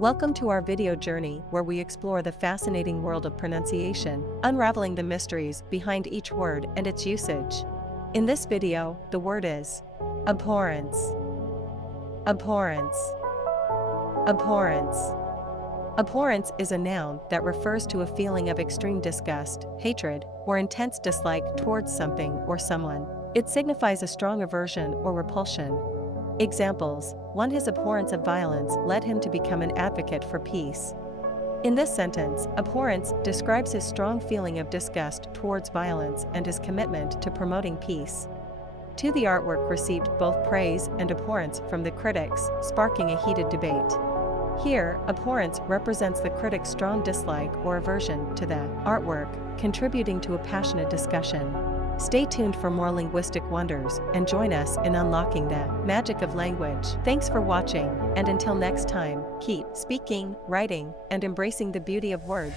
Welcome to our video journey where we explore the fascinating world of pronunciation, unraveling the mysteries behind each word and its usage. In this video, the word is abhorrence. Abhorrence. Abhorrence. Abhorrence is a noun that refers to a feeling of extreme disgust, hatred, or intense dislike towards something or someone. It signifies a strong aversion or repulsion. Examples: 1. His abhorrence of violence led him to become an advocate for peace. In this sentence, abhorrence describes his strong feeling of disgust towards violence and his commitment to promoting peace. 2. The artwork received both praise and abhorrence from the critics, sparking a heated debate. Here, abhorrence represents the critic's strong dislike or aversion to the artwork, contributing to a passionate discussion. Stay tuned for more linguistic wonders and join us in unlocking the magic of language. Thanks for watching, and until next time, keep speaking, writing, and embracing the beauty of words.